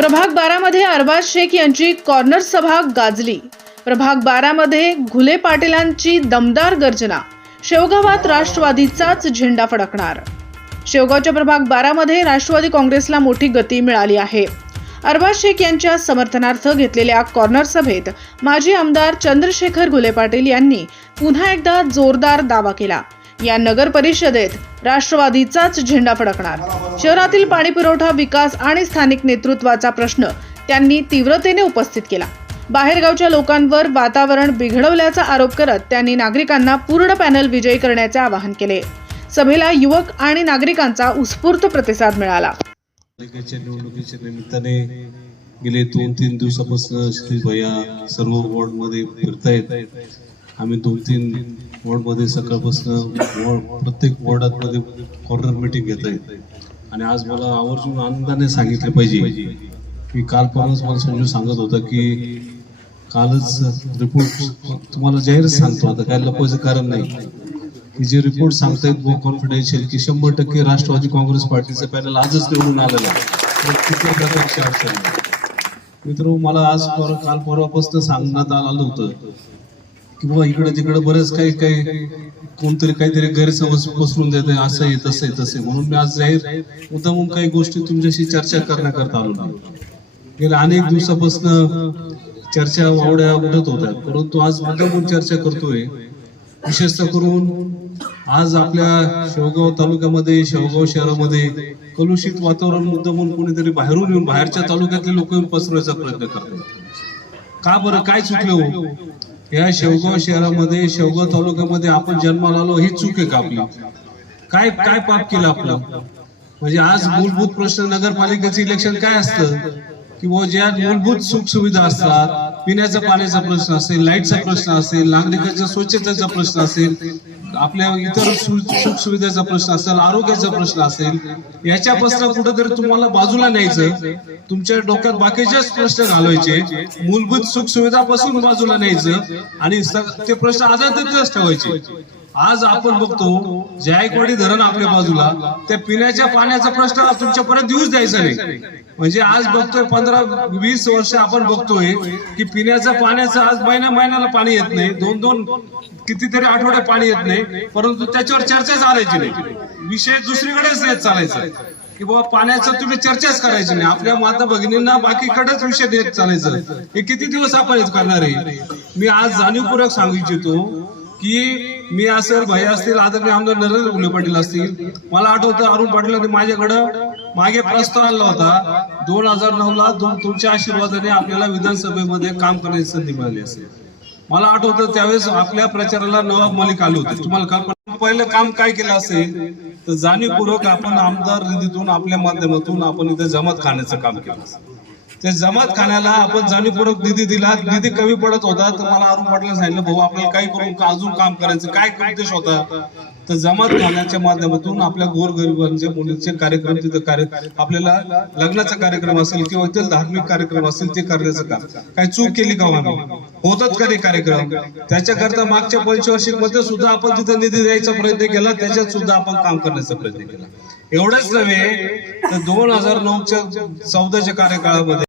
प्रभाग 12 मध्ये अरबाज शेख यांची कॉर्नर सभा गाजली। प्रभाग 12 मध्ये घुले पाटीलांची दमदार गर्जना। शेवगावात राष्ट्रवादीचाच झेंडा फडकणार। शेवगावच्या प्रभाग 12 मध्ये राष्ट्रवादी काँग्रेसला मोठी गती मिळाली आहे। अरबाज शेख यांच्या समर्थनार्थ घेतलेल्या कॉर्नर सभेत माजी आमदार चंद्रशेखर घुले पाटील यांनी पुन्हा एकदा जोरदार दावा केला। या नगर परिषदेत राष्ट्रवादीचाच झेंडा फडकणार। शहरातील पाणी पुरवठा, विकास आणि स्थानिक नेतृत्वाचा प्रश्न त्यांनी तीव्रतेने उपस्थित केला। बाहेरगावच्या लोकांवर वातावरण बिघडवल्याचा आरोप करत त्यांनी नागरिकांना पूर्ण पॅनल विजयी करण्याचे आवाहन केले। सभेला युवक आणि नागरिकांचा उत्स्फूर्त प्रतिसाद मिळाला। निवडणुकीच्या निमित्ताने गेले 2-3 दिवसापासून श्री भैया सर्व वॉर्डमध्ये फिरतायत। आम्ही 2-3 वॉर्डमध्ये सकाळपासून प्रत्येक वॉर्डामध्ये कॉर्नर मीटिंग घेत आहेत आणि आज मला आवर्जून आनंदाने सांगितलं पाहिजे की काल परवाच मला संजू सांगत होता की कालच रिपोर्ट तुम्हाला जाहीरच सांगतो, आता काय लपवायचं कारण नाही की जे रिपोर्ट सांगतायत वो कॉन्फिडेन्शियल की 100% राष्ट्रवादी काँग्रेस पार्टीचं पॅनल आजच निवडून आलेलं आहे। मित्र, मला आज काल परवापासून सांगण्यात आलं होतं की बाबा इकडे तिकडे बरेच काही कोणतरी काहीतरी गैरसमज पसरून देते, असं आहे तसं आहे तसे, म्हणून मी आज जाहीर मुद्दामून काही गोष्टी तुमच्याशी चर्चा करण्याकरता आलो नाही। गेल्या अनेक दिवसापासून चर्चा वावड्या उठत होत्या, परंतु आज मुद्दामून चर्चा करतोय। विशेषतः करून आज आपल्या शेवगाव तालुक्यामध्ये, शेवगाव शहरामध्ये कलुषित वातावरण मुद्दामून कोणीतरी बाहेरून येऊन, बाहेरच्या तालुक्यातले लोक येऊन पसरवायचा प्रयत्न करतात। का बरं, काय चुकलं हो? या शेवगाव शहरामध्ये, शेवगाव तालुक्यामध्ये आपण जन्माला आलो, ही चूक आहे का आपली? काय काय पाप केलं आपलं? म्हणजे आज मूलभूत प्रश्न, नगरपालिकेचं इलेक्शन काय असतं की वो ज्या मूलभूत सुख सुविधा असतात, पिण्याचा पाण्याचा प्रश्न असेल, लाईटचा प्रश्न असेल, नागरिकांच्या स्वच्छतेचा प्रश्न असेल, आपल्या इतर सुख सुविधेचा प्रश्न असेल, आरोग्याचा प्रश्न असेल, याच्यापासून कुठेतरी तुम्हाला बाजूला न्यायचं, तुमच्या डोक्यात बाकीचेच प्रश्न घालवायचे, मूलभूत सुख सुविधापासून बाजूला न्यायचं आणि ते प्रश्न आझादीतच ठेवायचे। आज आपण बघतो जायकवाडी धरण आपल्या बाजूला, त्या पिण्याच्या पाण्याचा प्रश्न तुमच्यापर्यंत येऊच द्यायचा नाही। म्हणजे आज बघतोय 15-20 वर्ष आपण बघतोय की पिण्याच्या पाण्याचं आज महिन्याला पाणी येत नाही, 2-2 कितीतरी आठवडे पाणी येत नाही, परंतु त्याच्यावर चर्चा चालायची नाही, विषय दुसरीकडेच येत चालायचा की बाबा पाण्याचं तुम्ही चर्चाच करायची नाही। आपल्या माता भगिनींना बाकीकडेच विषय देत चालायचं। हे किती दिवस आपण करणार आहे? मी आज जाणीवपूर्वक सांगू इच्छितो की मी असेल, भाई असतील, आदरणीय आमदार नरेंद्र घुले पाटील असतील, मला आठवतं अरुण पाटील माझ्याकडं मागे प्रस्ताव आणला होता 2009ला, तुमच्या आशीर्वादाने आपल्याला विधानसभेमध्ये काम करण्याची संधी मिळाली असेल। मला आठवतं त्यावेळेस आपल्या प्रचाराला नवाब मलिक आले होते। तुम्हाला कल्पना, पहिलं काम काय केलं असेल तर जाणीवपूर्वक आपण आमदार निधीतून, आपल्या माध्यमातून आपण इथे जमात खाण्याचं काम केलं। त्या जमात खाण्याला आपण जाणीवपूर्वक निधी दिला, निधी कमी पडत होता, तर मला अरुण पाटील सांगितलं भाऊ आपल्याला काय करून अजून काम करायचं, काय उद्देश होता तर जमात खाण्याच्या माध्यमातून आपल्या गोरगरिबांचे मुलींचे कार्यक्रम तिथे आपल्याला लग्नाचा कार्यक्रम असेल किंवा इतर धार्मिक कार्यक्रम असेल ते करण्याचं काम। काय चूक केली का आम्ही? होतात का कार्यक्रम? त्याच्याकरता मागच्या पंचवार्षिकमध्ये सुद्धा आपण तिथे निधी द्यायचा प्रयत्न केला, त्याच्यात सुद्धा आपण काम करण्याचा प्रयत्न केला। एवढंच नव्हे तर 2009च्या 14च्या कार्यकाळामध्ये